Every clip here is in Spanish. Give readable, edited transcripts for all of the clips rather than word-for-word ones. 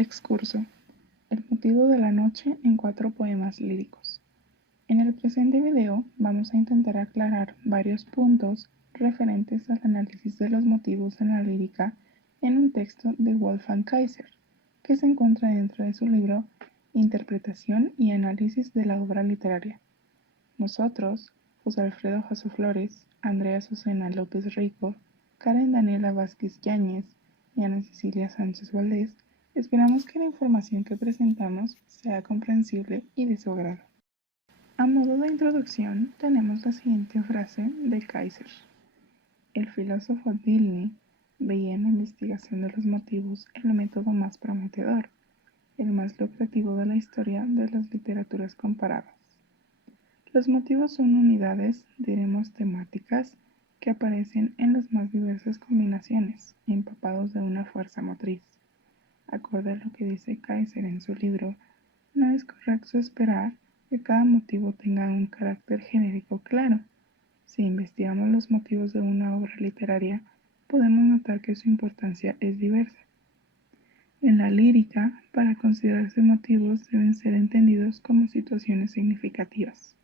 Excurso: el motivo de la noche en 4 poemas líricos. En el presente video vamos a intentar aclarar varios puntos referentes al análisis de los motivos en la lírica en un texto de Wolfgang Kaiser, que se encuentra dentro de su libro Interpretación y análisis de la obra literaria. Nosotros, José Alfredo Jasso Flores, Andrea Azucena López Rico, Karen Daniela Vázquez Yáñez y Ana Cecilia Sánchez Valdés, esperamos que la información que presentamos sea comprensible y de su agrado. A modo de introducción, tenemos la siguiente frase de Kaiser. El filósofo Dilthey veía en la investigación de los motivos el método más prometedor, el más lucrativo de la historia de las literaturas comparadas. Los motivos son unidades, diremos temáticas, que aparecen en las más diversas combinaciones, empapados de una fuerza motriz. Acorde a lo que dice Kaiser en su libro, no es correcto esperar que cada motivo tenga un carácter genérico claro. Si investigamos los motivos de una obra literaria, podemos notar que su importancia es diversa. En la lírica, para considerarse motivos deben ser entendidos como situaciones significativas.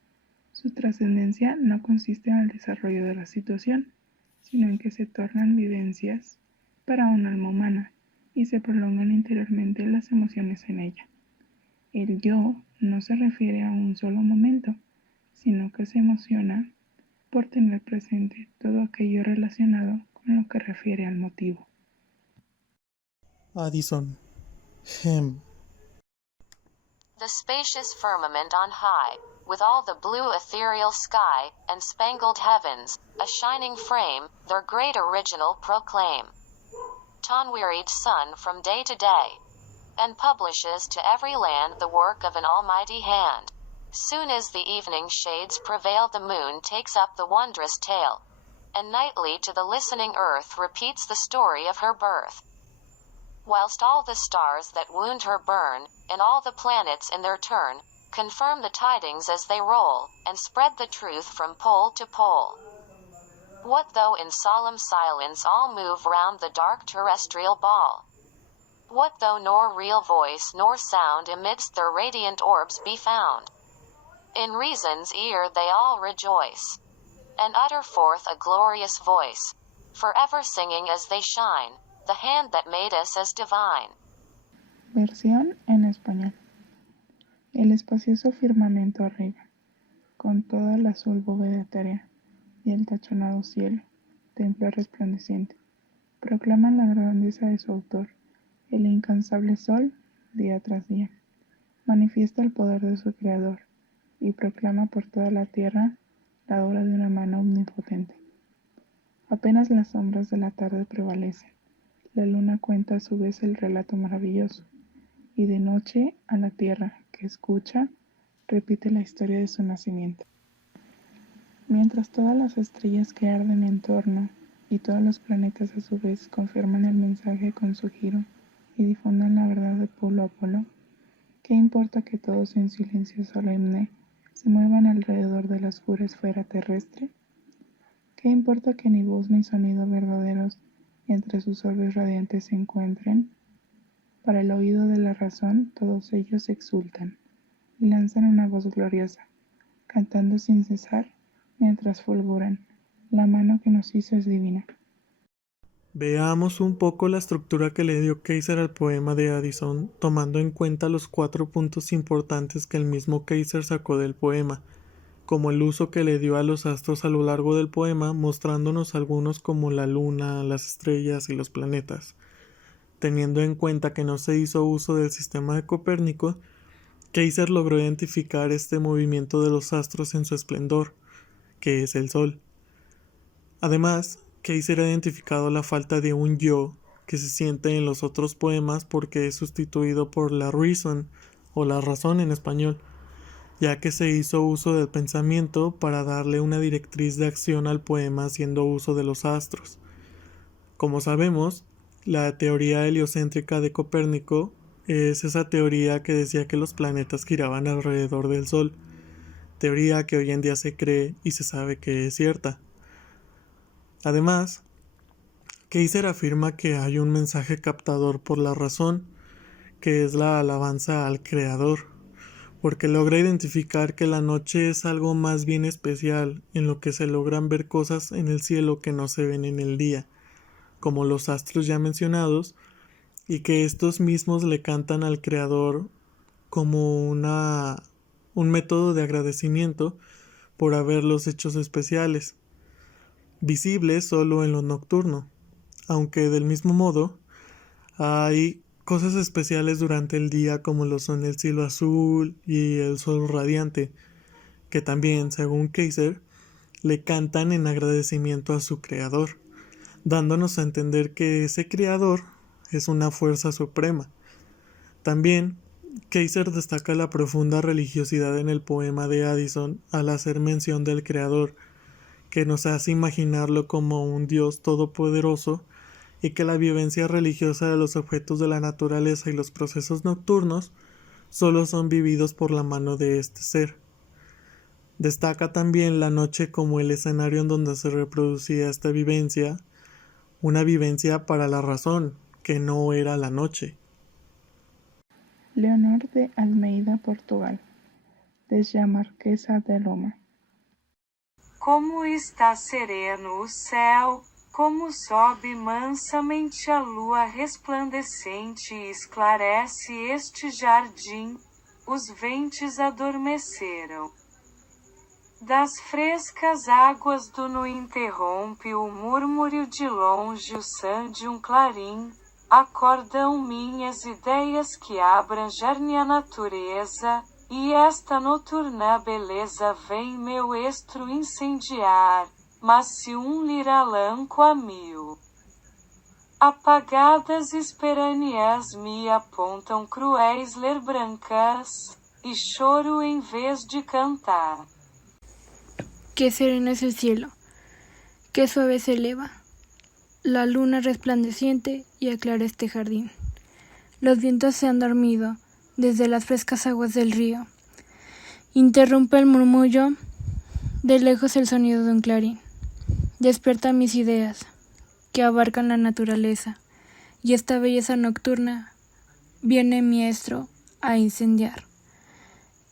Su trascendencia no consiste en el desarrollo de la situación, sino en que se tornan vivencias para un alma humana y se prolongan interiormente las emociones en ella. El yo no se refiere a un solo momento, sino que se emociona por tener presente todo aquello relacionado con lo que refiere al motivo. Addison. The spacious firmament on high, with all the blue ethereal sky, and spangled heavens, a shining frame, their great original proclaim. Ton-wearied sun from day to day, and publishes to every land the work of an almighty hand. Soon as the evening shades prevail, the moon takes up the wondrous tale, and nightly to the listening earth repeats the story of her birth. Whilst all the stars that wound her burn, and all the planets in their turn, confirm the tidings as they roll, and spread the truth from pole to pole. What though in solemn silence all move round the dark terrestrial ball? What though nor real voice nor sound amidst their radiant orbs be found? In reason's ear they all rejoice, and utter forth a glorious voice, forever singing as they shine, the hand that made us is divine. Versión en español. El espacioso firmamento arriba, con toda la azul bóveda etérea y el tachonado cielo, templo resplandeciente, proclaman la grandeza de su autor. El incansable sol, día tras día, manifiesta el poder de su creador y proclama por toda la tierra la obra de una mano omnipotente. Apenas las sombras de la tarde prevalecen, la luna cuenta a su vez el relato maravilloso, y de noche a la tierra que escucha repite la historia de su nacimiento. Mientras todas las estrellas que arden en torno y todos los planetas a su vez confirman el mensaje con su giro y difunden la verdad de polo a polo, ¿qué importa que todos en silencio solemne se muevan alrededor de la oscura esfera terrestre? ¿Qué importa que ni voz ni sonido verdaderos entre sus orbes radiantes se encuentren? Para el oído de la razón todos ellos exultan y lanzan una voz gloriosa, cantando sin cesar mientras fulguran. La mano que nos hizo es divina. Veamos un poco la estructura que le dio Kaiser al poema de Addison, tomando en cuenta los 4 puntos importantes que el mismo Kaiser sacó del poema, como el uso que le dio a los astros a lo largo del poema, mostrándonos algunos como la luna, las estrellas y los planetas. Teniendo en cuenta que no se hizo uso del sistema de Copérnico, Kaiser logró identificar este movimiento de los astros en su esplendor, que es el Sol. Además, Kaiser ha identificado la falta de un yo que se siente en los otros poemas porque es sustituido por la reason, o la razón en español, ya que se hizo uso del pensamiento para darle una directriz de acción al poema haciendo uso de los astros. Como sabemos, la teoría heliocéntrica de Copérnico es esa teoría que decía que los planetas giraban alrededor del Sol, teoría que hoy en día se cree y se sabe que es cierta. Además, Kaiser afirma que hay un mensaje captador por la razón, que es la alabanza al Creador, porque logra identificar que la noche es algo más bien especial, en lo que se logran ver cosas en el cielo que no se ven en el día, como los astros ya mencionados, y que estos mismos le cantan al Creador como un método de agradecimiento por haberlos hechos especiales, visibles solo en lo nocturno, aunque del mismo modo hay cosas especiales durante el día como lo son el cielo azul y el sol radiante, que también, según Kaiser, le cantan en agradecimiento a su creador, dándonos a entender que ese creador es una fuerza suprema. También, Kaiser destaca la profunda religiosidad en el poema de Addison al hacer mención del creador, que nos hace imaginarlo como un Dios todopoderoso y que la vivencia religiosa de los objetos de la naturaleza y los procesos nocturnos solo son vividos por la mano de este ser. Destaca también la noche como el escenario en donde se reproducía esta vivencia, una vivencia para la razón, que no era la noche. Leonor de Almeida, Portugal, desde a Marquesa de Loma. Como está sereno o céu, como sobe mansamente a lua resplandecente e esclarece este jardim, os ventos adormeceram. Das frescas águas do no interrompe o murmúrio de longe o som de clarim, acordam minhas ideias que abrangem a natureza, e esta noturna beleza vem meu estro incendiar, mas se liralanco a mil apagadas esperanias me apontam cruéis brancas, e choro em vez de cantar. Qué sereno es el cielo, qué suave se eleva, la luna resplandeciente y aclara este jardín. Los vientos se han dormido desde las frescas aguas del río. Interrumpe el murmullo, de lejos el sonido de un clarín. Despierta mis ideas, que abarcan la naturaleza, y esta belleza nocturna viene mi estro a incendiar.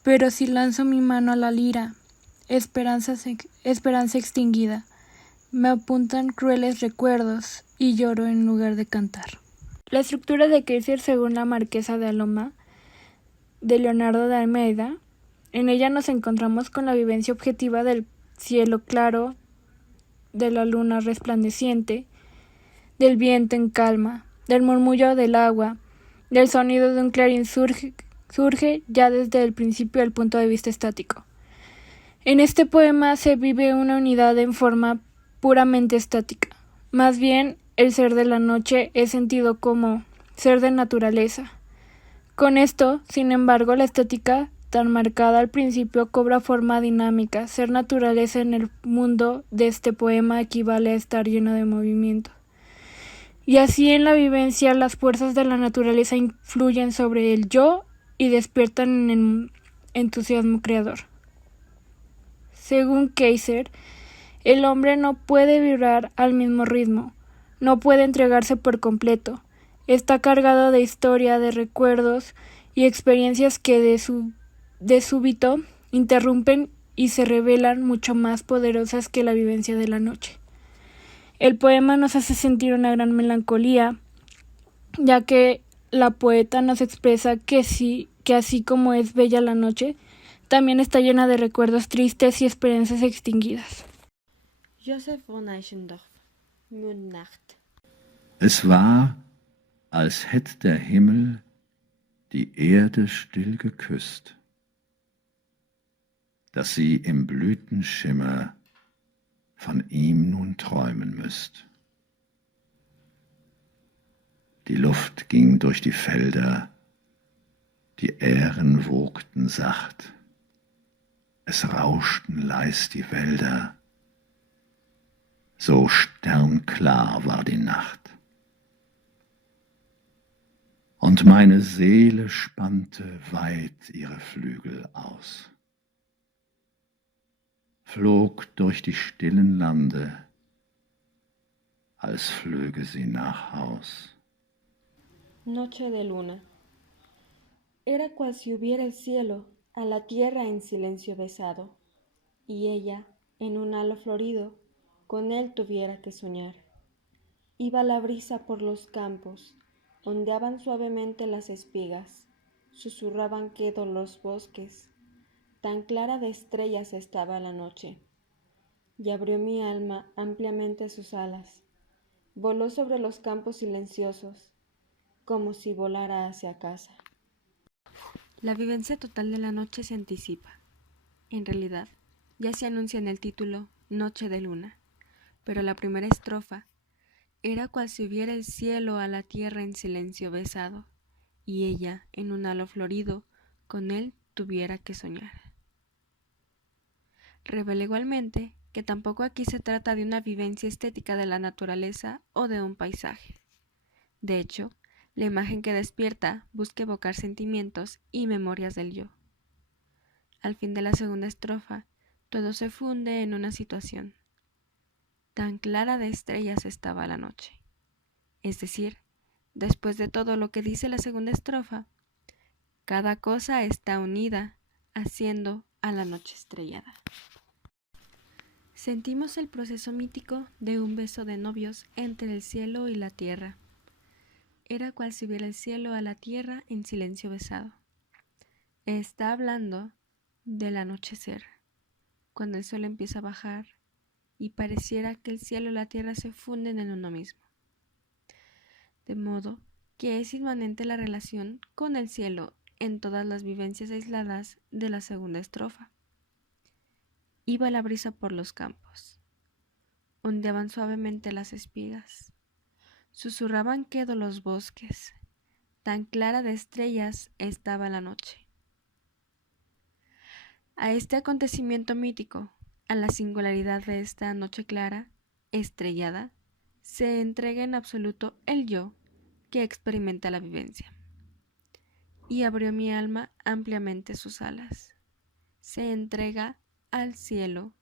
Pero si lanzo mi mano a la lira, esperanza extinguida, me apuntan crueles recuerdos y lloro en lugar de cantar. La estructura de Kaiser según la Marquesa de Aloma, de Leonardo de Almeida, en ella nos encontramos con la vivencia objetiva del cielo claro, de la luna resplandeciente, del viento en calma, del murmullo del agua, del sonido de un clarín surge ya desde el principio del punto de vista estático. En este poema se vive una unidad en forma puramente estática. Más bien, el ser de la noche es sentido como ser de naturaleza. Con esto, sin embargo, la estática tan marcada al principio cobra forma dinámica. Ser naturaleza en el mundo de este poema equivale a estar lleno de movimiento. Y así en la vivencia las fuerzas de la naturaleza influyen sobre el yo y despiertan en entusiasmo creador. Según Kaiser, el hombre no puede vibrar al mismo ritmo, no puede entregarse por completo. Está cargado de historia, de recuerdos y experiencias que de súbito interrumpen y se revelan mucho más poderosas que la vivencia de la noche. El poema nos hace sentir una gran melancolía, ya que la poeta nos expresa que así como es bella la noche, también está llena de recuerdos tristes y esperanzas extinguidas. Joseph von Eichendorff, Mondnacht. Es war, als hätt der Himmel die Erde still geküsst, dass sie im Blütenschimmer von ihm nun träumen müsst. Die Luft ging durch die Felder, die Ähren wogten sacht, es rauschten leis die Wälder, so sternklar war die Nacht. Und meine Seele spannte weit ihre Flügel aus, flog durch die stillen Lande, als flöge sie nach Haus. Noche de luna. Era cual si hubiera el cielo a la tierra en silencio besado, y ella, en un halo florido, con él tuviera que soñar. Iba la brisa por los campos, ondeaban suavemente las espigas, susurraban quedo los bosques, tan clara de estrellas estaba la noche. Y abrió mi alma ampliamente sus alas, voló sobre los campos silenciosos, como si volara hacia casa. La vivencia total de la noche se anticipa. En realidad, ya se anuncia en el título Noche de Luna, pero la primera estrofa era cual si hubiera el cielo a la tierra en silencio besado, y ella, en un halo florido, con él tuviera que soñar. Revela igualmente que tampoco aquí se trata de una vivencia estética de la naturaleza o de un paisaje. De hecho, la imagen que despierta busca evocar sentimientos y memorias del yo. Al fin de la segunda estrofa, todo se funde en una situación. Tan clara de estrellas estaba la noche. Es decir, después de todo lo que dice la segunda estrofa, cada cosa está unida, haciendo a la noche estrellada. Sentimos el proceso mítico de un beso de novios entre el cielo y la tierra. Era cual si hubiera el cielo a la tierra en silencio besado. Está hablando del anochecer, cuando el sol empieza a bajar y pareciera que el cielo y la tierra se funden en uno mismo. De modo que es inmanente la relación con el cielo en todas las vivencias aisladas de la segunda estrofa. Iba la brisa por los campos, ondeaban suavemente las espigas, susurraban quedo los bosques, tan clara de estrellas estaba la noche. A este acontecimiento mítico, a la singularidad de esta noche clara, estrellada, se entrega en absoluto el yo que experimenta la vivencia. Y abrió mi alma ampliamente sus alas. Se entrega al cielo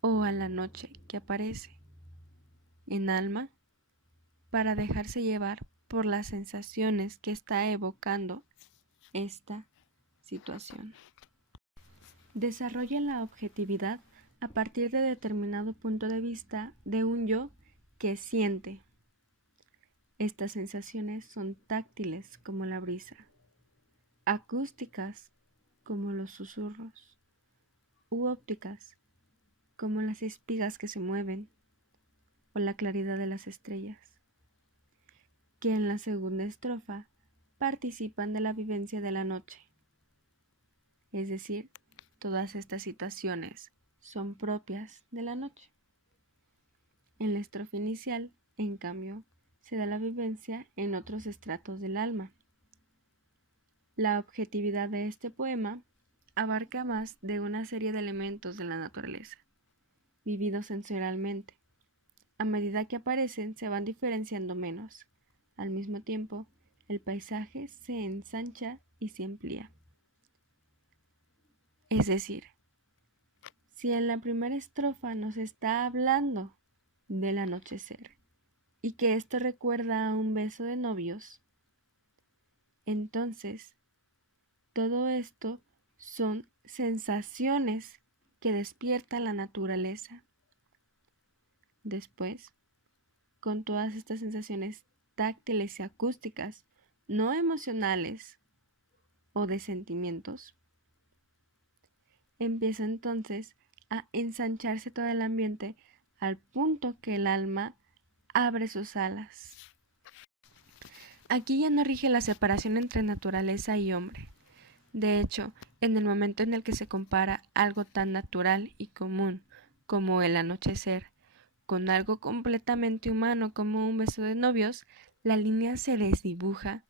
o a la noche que aparece en alma para dejarse llevar por las sensaciones que está evocando esta situación. Desarrolla la objetividad a partir de determinado punto de vista de un yo que siente. Estas sensaciones son táctiles como la brisa, acústicas como los susurros, u ópticas como las espigas que se mueven o la claridad de las estrellas, que en la segunda estrofa participan de la vivencia de la noche. Es decir, todas estas situaciones son propias de la noche. En la estrofa inicial, en cambio, se da la vivencia en otros estratos del alma. La objetividad de este poema abarca más de una serie de elementos de la naturaleza, vividos sensorialmente. A medida que aparecen, se van diferenciando menos. Al mismo tiempo, el paisaje se ensancha y se amplía. Es decir, si en la primera estrofa nos está hablando del anochecer y que esto recuerda a un beso de novios, entonces todo esto son sensaciones que despierta la naturaleza. Después, con todas estas sensaciones táctiles y acústicas, no emocionales o de sentimientos, empieza entonces a ensancharse todo el ambiente al punto que el alma abre sus alas. Aquí ya no rige la separación entre naturaleza y hombre. De hecho, en el momento en el que se compara algo tan natural y común como el anochecer con algo completamente humano como un beso de novios, la línea se desdibuja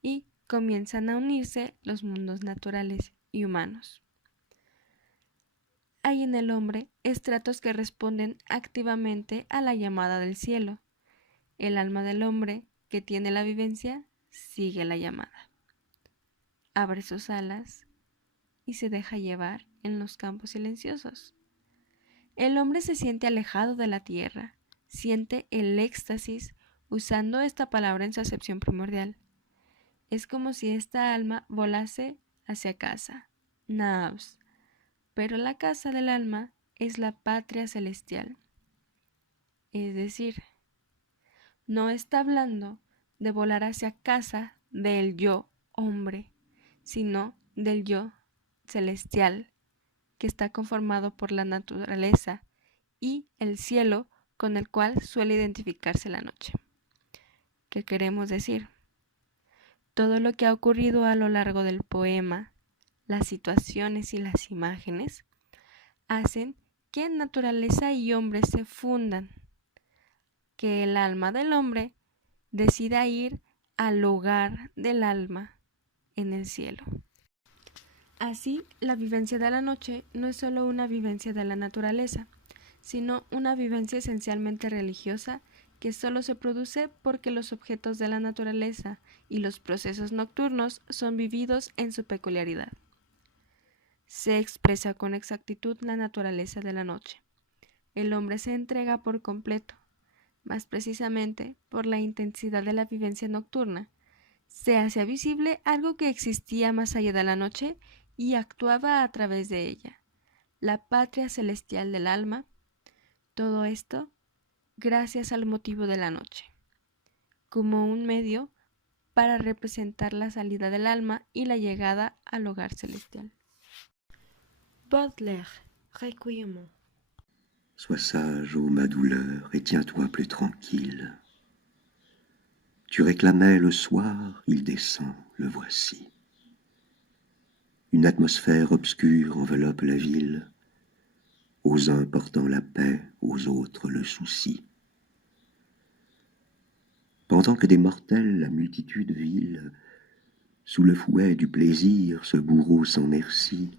y comienzan a unirse los mundos naturales y humanos. Hay en el hombre estratos que responden activamente a la llamada del cielo. El alma del hombre que tiene la vivencia sigue la llamada. Abre sus alas y se deja llevar en los campos silenciosos. El hombre se siente alejado de la tierra, siente el éxtasis usando esta palabra en su acepción primordial. Es como si esta alma volase hacia casa, Naos, pero la casa del alma es la patria celestial. Es decir, no está hablando de volar hacia casa del yo hombre, sino del yo celestial, que está conformado por la naturaleza y el cielo con el cual suele identificarse la noche. ¿Qué queremos decir? Todo lo que ha ocurrido a lo largo del poema, las situaciones y las imágenes, hacen que naturaleza y hombre se fundan, que el alma del hombre decida ir al hogar del alma en el cielo. Así, la vivencia de la noche no es solo una vivencia de la naturaleza, sino una vivencia esencialmente religiosa que solo se produce porque los objetos de la naturaleza y los procesos nocturnos son vividos en su peculiaridad. Se expresa con exactitud la naturaleza de la noche. El hombre se entrega por completo, más precisamente por la intensidad de la vivencia nocturna. Se hace visible algo que existía más allá de la noche y actuaba a través de ella, la patria celestial del alma. Todo esto gracias al motivo de la noche, como un medio para representar la salida del alma y la llegada al hogar celestial. Baudelaire, Requiem. Sois sage, ô ma douleur, et tiens-toi plus tranquille. Tu réclamais le soir, il descend, le voici. Une atmosphère obscure enveloppe la ville, aux uns portant la paix, aux autres le souci. Pendant que des mortels, la multitude vile, sous le fouet du plaisir, ce bourreau sans merci,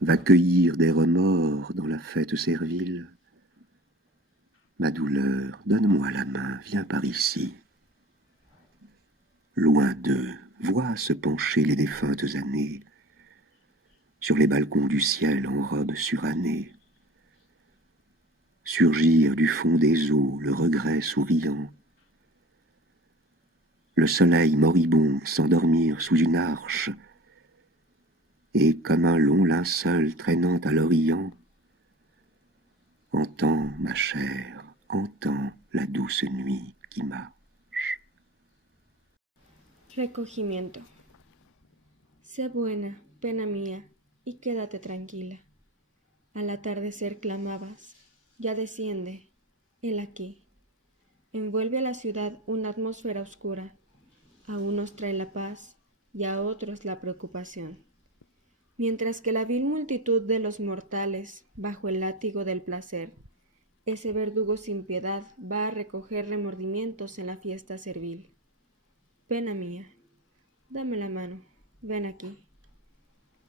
va cueillir des remords dans la fête servile. Ma douleur, donne-moi la main, viens par ici. Loin d'eux, vois se pencher les défuntes années, sur les balcons du ciel en robe surannée. Surgir du fond des eaux le regret souriant, le soleil moribond s'endormir sous une arche, et comme un long linceul traînant à l'Orient, entends, ma chère, entends la douce nuit qui marche. Recogimiento. Sé buena, pena mía, y quédate tranquila. Al atardecer clamabas, ya desciende, él aquí. Envuelve a la ciudad una atmósfera oscura. A unos trae la paz y a otros la preocupación. Mientras que la vil multitud de los mortales, bajo el látigo del placer, ese verdugo sin piedad va a recoger remordimientos en la fiesta servil. Pena mía, dame la mano, ven aquí.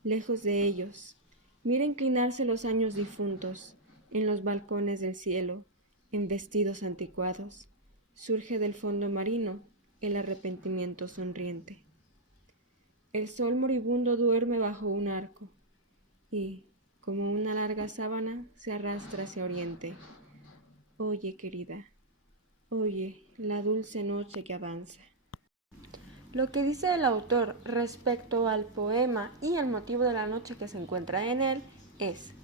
Lejos de ellos, mira inclinarse los años difuntos en los balcones del cielo, en vestidos anticuados. Surge del fondo marino el arrepentimiento sonriente. El sol moribundo duerme bajo un arco y, como una larga sábana, se arrastra hacia oriente. Oye, querida, oye la dulce noche que avanza. Lo que dice el autor respecto al poema y el motivo de la noche que se encuentra en él es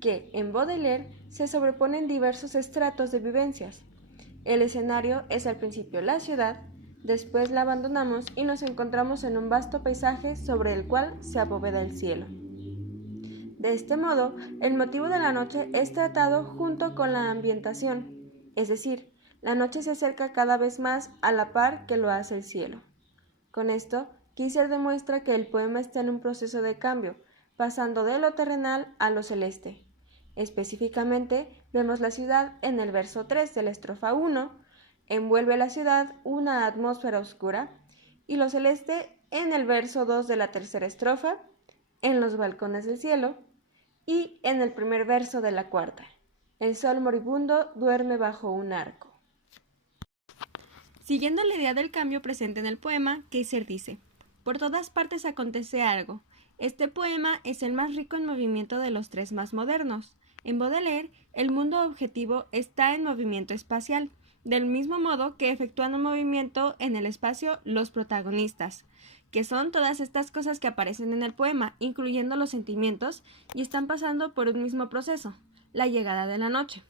que en Baudelaire se sobreponen diversos estratos de vivencias. El escenario es al principio la ciudad, después la abandonamos y nos encontramos en un vasto paisaje sobre el cual se abóveda el cielo. De este modo, el motivo de la noche es tratado junto con la ambientación, es decir, la noche se acerca cada vez más a la par que lo hace el cielo. Con esto, Keiser demuestra que el poema está en un proceso de cambio, pasando de lo terrenal a lo celeste. Específicamente, vemos la ciudad en el verso 3 de la estrofa 1, envuelve a la ciudad una atmósfera oscura, y lo celeste en el verso 2 de la tercera estrofa, en los balcones del cielo, y en el primer verso de la cuarta. El sol moribundo duerme bajo un arco. Siguiendo la idea del cambio presente en el poema, Keiser dice: por todas partes acontece algo. Este poema es el más rico en movimiento de los tres más modernos. En Baudelaire, el mundo objetivo está en movimiento espacial, del mismo modo que efectúan un movimiento en el espacio los protagonistas, que son todas estas cosas que aparecen en el poema, incluyendo los sentimientos, y están pasando por un mismo proceso, la llegada de la noche.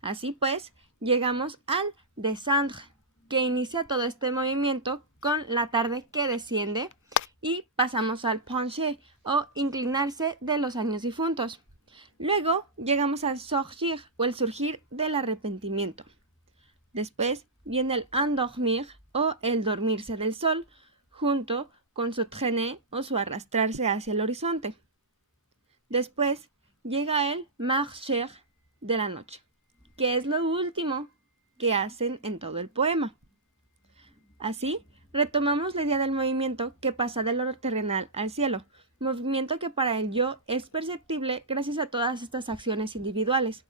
Así pues, llegamos al descendre, que inicia todo este movimiento con la tarde que desciende, y pasamos al pencher, o inclinarse de los años difuntos. Luego llegamos al sorgir, o el surgir del arrepentimiento. Después viene el endormir, o el dormirse del sol, junto con su traîner, o su arrastrarse hacia el horizonte. Después llega el marcher de la noche, que es lo último que hacen en todo el poema. Así, retomamos la idea del movimiento que pasa de lo terrenal al cielo, movimiento que para el yo es perceptible gracias a todas estas acciones individuales.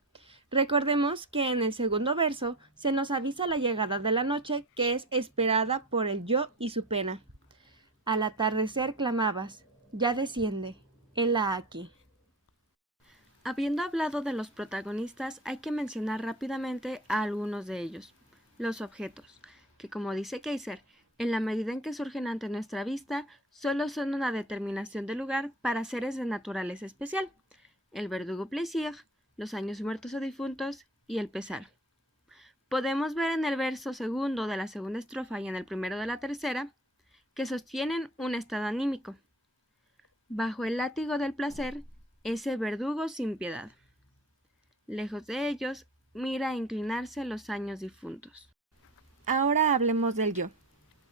Recordemos que en el segundo verso se nos avisa la llegada de la noche, que es esperada por el yo y su pena. Al atardecer clamabas, ya desciende, hela aquí. Habiendo hablado de los protagonistas, hay que mencionar rápidamente a algunos de ellos. Los objetos, que como dice Kaiser, en la medida en que surgen ante nuestra vista, solo son una determinación de lugar para seres de naturaleza especial. El verdugo plaisir, los años muertos o difuntos y el pesar. Podemos ver en el verso segundo de la segunda estrofa y en el primero de la tercera, que sostienen un estado anímico. Bajo el látigo del placer, ese verdugo sin piedad. Lejos de ellos, mira a inclinarse los años difuntos. Ahora hablemos del yo.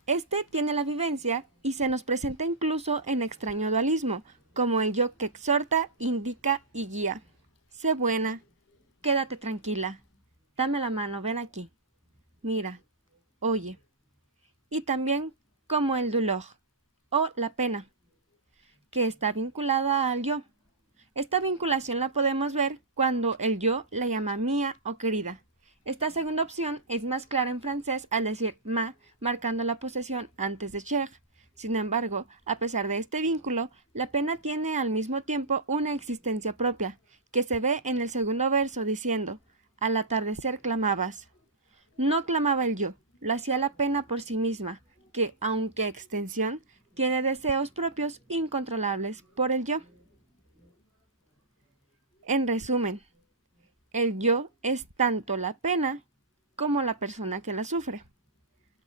Este tiene la vivencia y se nos presenta incluso en extraño dualismo, como el yo que exhorta, indica y guía. Sé buena, quédate tranquila, dame la mano, ven aquí, mira, oye. Y también como el douleur, o la pena, que está vinculada al yo. Esta vinculación la podemos ver cuando el yo la llama mía o querida. Esta segunda opción es más clara en francés al decir ma, marcando la posesión antes de cher. Sin embargo, a pesar de este vínculo, la pena tiene al mismo tiempo una existencia propia, que se ve en el segundo verso diciendo, al atardecer clamabas. No clamaba el yo, lo hacía la pena por sí misma, que, aunque extensión, tiene deseos propios incontrolables por el yo. En resumen, el yo es tanto la pena como la persona que la sufre.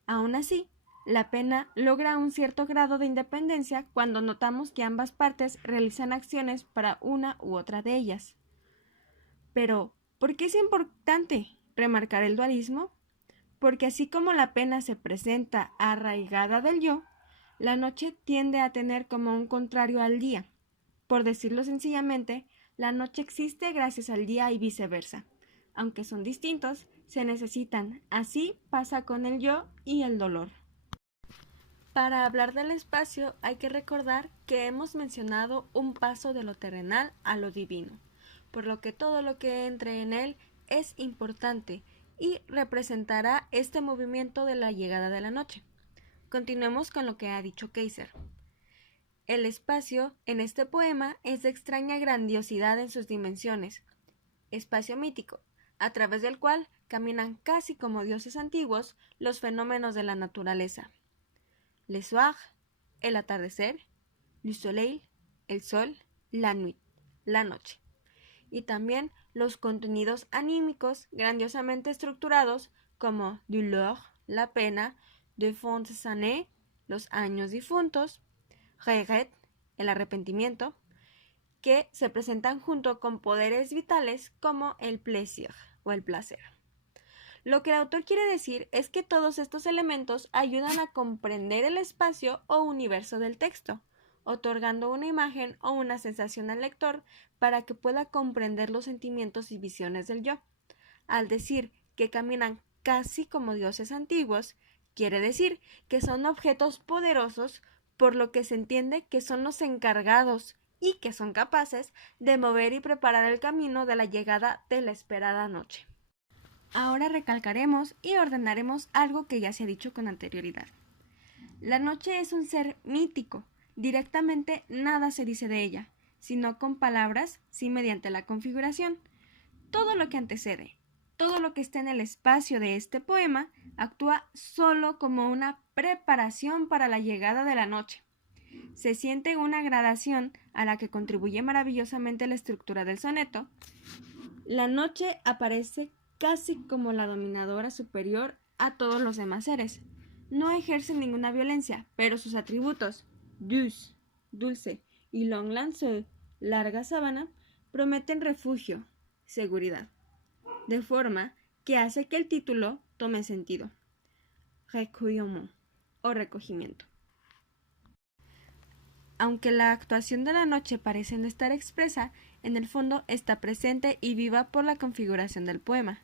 Aún así, la pena logra un cierto grado de independencia cuando notamos que ambas partes realizan acciones para una u otra de ellas. Pero, ¿por qué es importante remarcar el dualismo? Porque así como la pena se presenta arraigada del yo, la noche tiende a tener como un contrario al día. Por decirlo sencillamente, la noche existe gracias al día y viceversa. Aunque son distintos, se necesitan. Así pasa con el yo y el dolor. Para hablar del espacio hay que recordar que hemos mencionado un paso de lo terrenal a lo divino, por lo que todo lo que entre en él es importante y representará este movimiento de la llegada de la noche. Continuemos con lo que ha dicho Kaiser. El espacio en este poema es de extraña grandiosidad en sus dimensiones. Espacio mítico, a través del cual caminan casi como dioses antiguos los fenómenos de la naturaleza. Le soir, el atardecer, le soleil, el sol, la nuit, la noche. Y también los contenidos anímicos grandiosamente estructurados como douleur, la pena, défunts années, los años difuntos, regret, el arrepentimiento, que se presentan junto con poderes vitales como el plaisir o el placer. Lo que el autor quiere decir es que todos estos elementos ayudan a comprender el espacio o universo del texto, otorgando una imagen o una sensación al lector para que pueda comprender los sentimientos y visiones del yo. Al decir que caminan casi como dioses antiguos, quiere decir que son objetos poderosos, por lo que se entiende que son los encargados y que son capaces de mover y preparar el camino de la llegada de la esperada noche. Ahora recalcaremos y ordenaremos algo que ya se ha dicho con anterioridad. La noche es un ser mítico, directamente nada se dice de ella, sino con palabras, sí mediante la configuración. Todo lo que antecede, todo lo que está en el espacio de este poema actúa solo como una preparación para la llegada de la noche. Se siente una gradación a la que contribuye maravillosamente la estructura del soneto. La noche aparece casi como la dominadora superior a todos los demás seres. No ejerce ninguna violencia, pero sus atributos, douce, dulce, y long linceul, larga sábana, prometen refugio, seguridad, de forma que hace que el título tome sentido. Recueillement, o recogimiento. Aunque la actuación de la noche parece no estar expresa, en el fondo está presente y viva por la configuración del poema.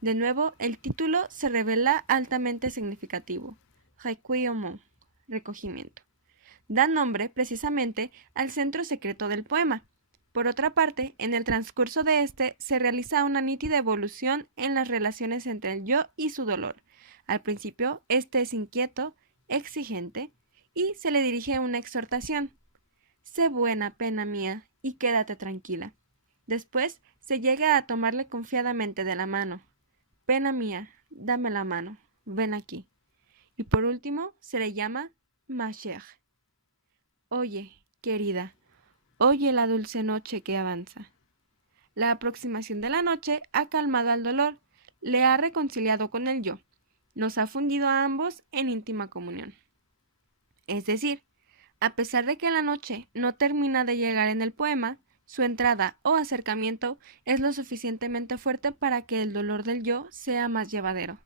De nuevo, el título se revela altamente significativo. Recueillement, recogimiento. Da nombre, precisamente, al centro secreto del poema. Por otra parte, en el transcurso de este se realiza una nítida evolución en las relaciones entre el yo y su dolor. Al principio, este es inquieto, exigente, y se le dirige una exhortación. Sé buena, pena mía, y quédate tranquila. Después se llega a tomarle confiadamente de la mano. Pena mía, dame la mano, ven aquí. Y por último se le llama ma chère. Oye, querida, oye la dulce noche que avanza. La aproximación de la noche ha calmado al dolor, le ha reconciliado con el yo, los ha fundido a ambos en íntima comunión. Es decir, a pesar de que la noche no termina de llegar en el poema, su entrada o acercamiento es lo suficientemente fuerte para que el dolor del yo sea más llevadero.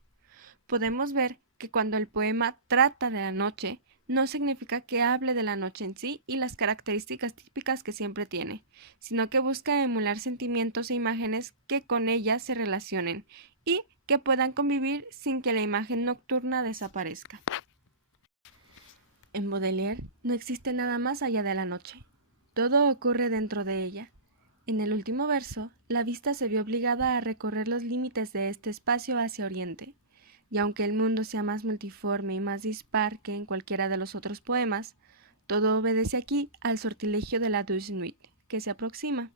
Podemos ver que cuando el poema trata de la noche, no significa que hable de la noche en sí y las características típicas que siempre tiene, sino que busca emular sentimientos e imágenes que con ella se relacionen y que puedan convivir sin que la imagen nocturna desaparezca. En Baudelaire no existe nada más allá de la noche. Todo ocurre dentro de ella. En el último verso, la vista se vio obligada a recorrer los límites de este espacio hacia oriente, y aunque el mundo sea más multiforme y más dispar que en cualquiera de los otros poemas, todo obedece aquí al sortilegio de la douce nuit, que se aproxima.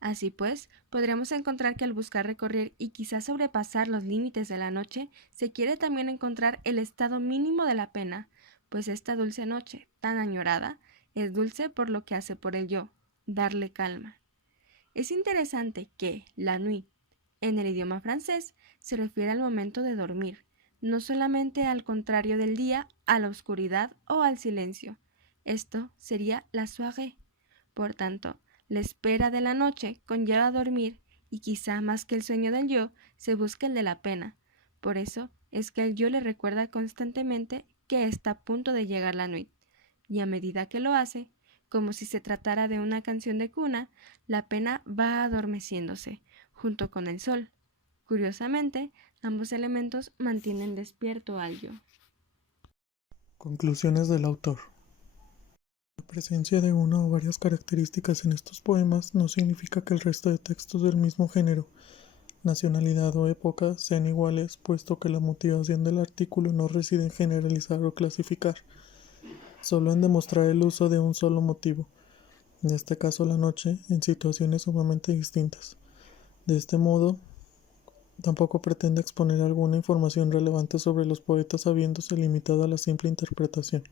Así pues, podremos encontrar que al buscar recorrer y quizás sobrepasar los límites de la noche, se quiere también encontrar el estado mínimo de la pena, pues esta dulce noche, tan añorada, es dulce por lo que hace por el yo, darle calma. Es interesante que la nuit, en el idioma francés, se refiere al momento de dormir, no solamente al contrario del día, a la oscuridad o al silencio. Esto sería la soirée. Por tanto, la espera de la noche conlleva dormir y quizá más que el sueño del yo, se busca el de la pena. Por eso es que el yo le recuerda constantemente que está a punto de llegar la nuit, y a medida que lo hace, como si se tratara de una canción de cuna, la pena va adormeciéndose, junto con el sol. Curiosamente, ambos elementos mantienen despierto al yo. Conclusiones del autor. La presencia de una o varias características en estos poemas no significa que el resto de textos del mismo género, nacionalidad o época sean iguales, puesto que la motivación del artículo no reside en generalizar o clasificar, solo en demostrar el uso de un solo motivo, en este caso la noche, en situaciones sumamente distintas. De este modo, tampoco pretende exponer alguna información relevante sobre los poetas habiéndose limitado a la simple interpretación.